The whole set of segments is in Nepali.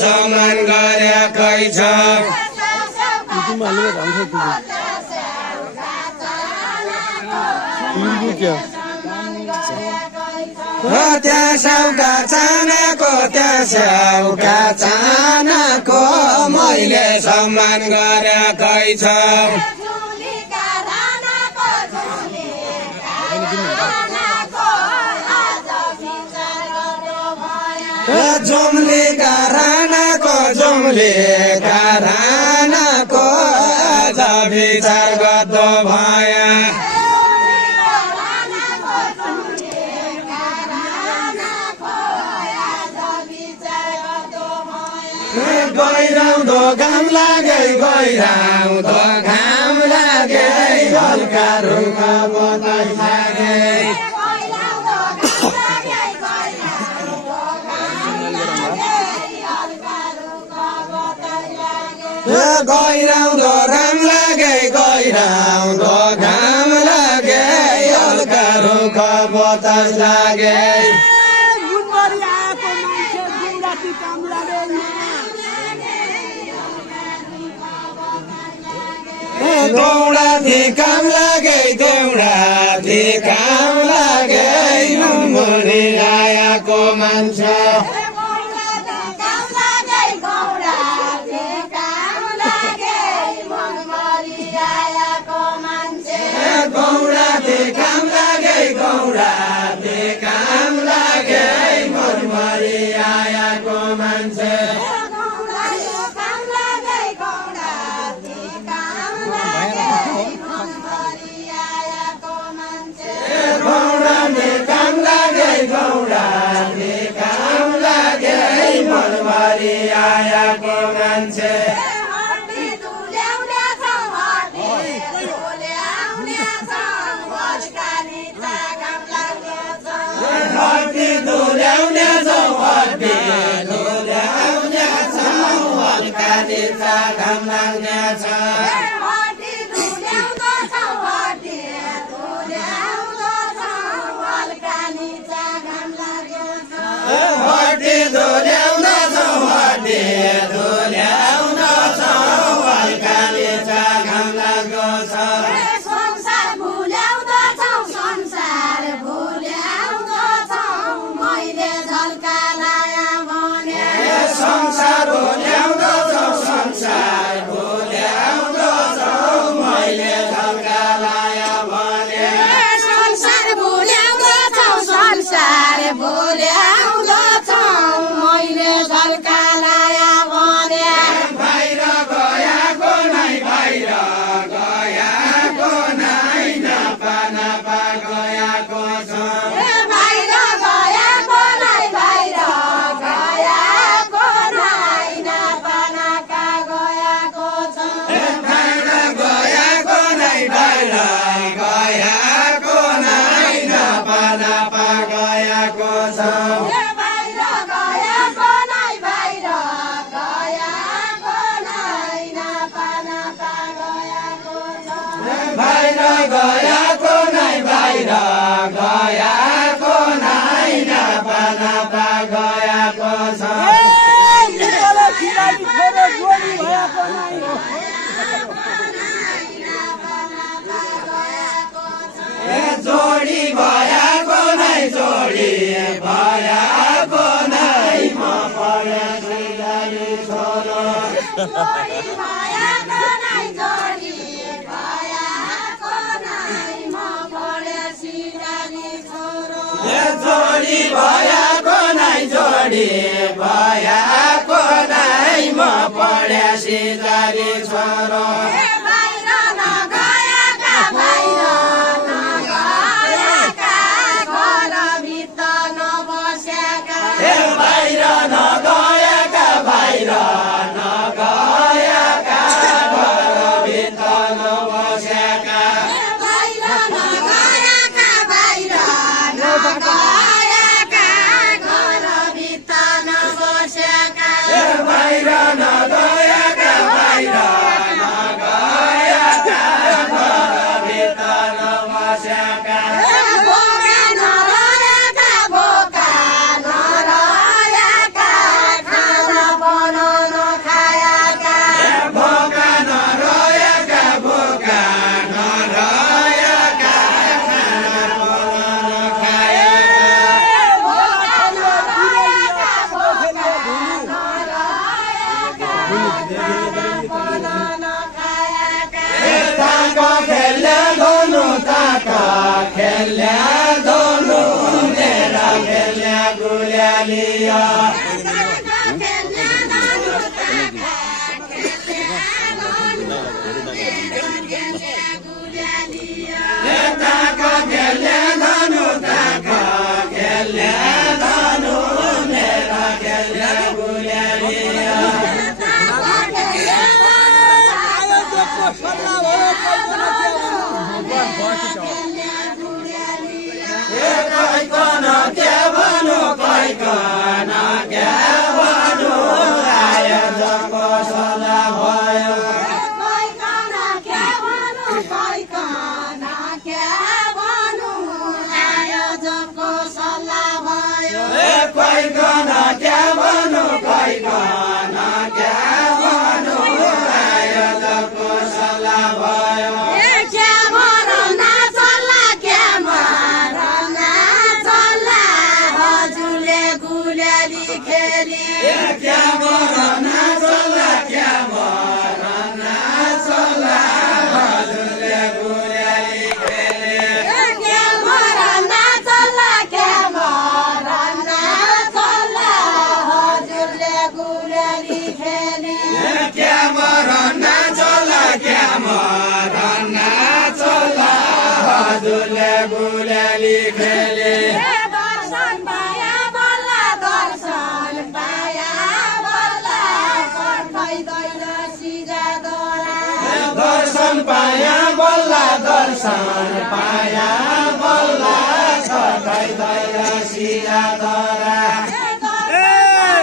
सम्मान गरेकै छ त्यहाँ स्याउका चानाको त्यहाँ स्याउका चानाको मैले सम्मान गरेकै छ जुम्लीका राणाको आज विचार गर्दो भया गइराउँदो घाम लागे हल्का रुखा बताइ लागे गइराउँदो घाम लागे हल्का रुखा बताइ लागे दौडाथी काम लागे मुनि आएको मान्छे गौडाथी काम लागे मनमरी आएको मान्छे मनमरी आएको मान्छे हड्डी धुल्याउने हल्का निचा घाम लाग्ने छ हड्डी धुल्याउँदछौ हल्का निचा घाम लाग्दो छ संसार भुल्याउँदछौ मैले झल्का लाया भने संसार भुल्याउँदछौ मैले झल्का लाया भने मैले झल्का लाया भने बाहिर गयाको नै नापा गयाको छ बाहिर गयाको नै नापा गयाको छ बाहिर गयाको नै नापा गयाको छ गयाको नै नापा गयाको छ जोडी भएको नै म पढेछु जाने छोरो जोडी भएको नै म पढेछु जाने छोरो गुल्यालिया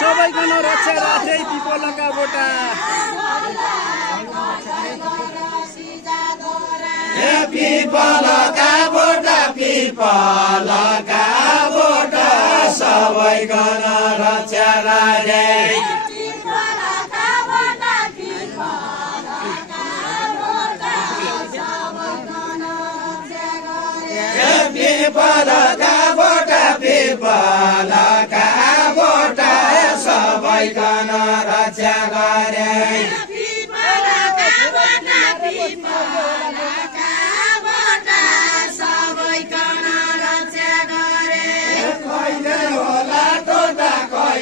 सबैजना रक्षा राखे पिपलका बोटा पिपलका बोटा सबैजना रक्षा राखे पिपलका बोटा सबैजना रक्षा गरे कहिले होला टोटा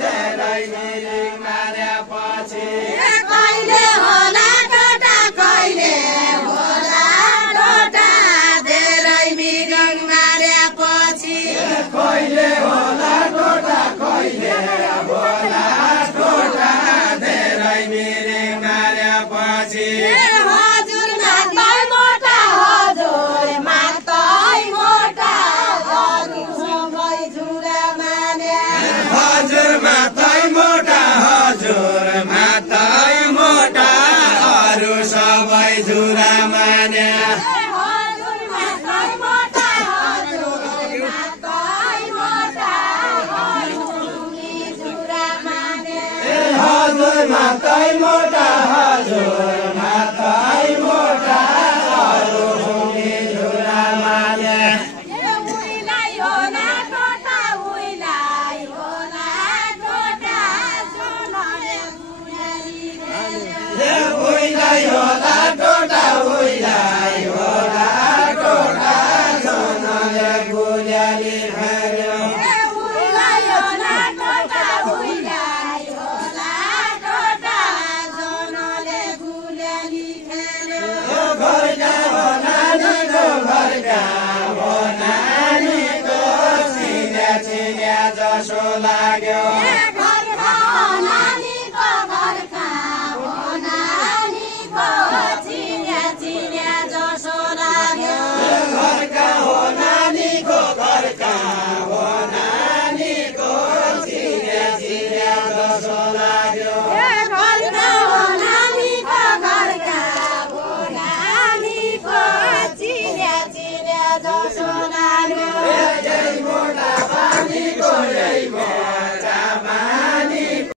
धेरै मिरिङ मारेपछि मातै मोटा हजुर मातै मोटा अरू भूमि झुरा माने उइलाई होला टोटा सोनाले गुल्याली उइलाई होला टोटा सोनाले गुल्याली खायो जसो लाग्यो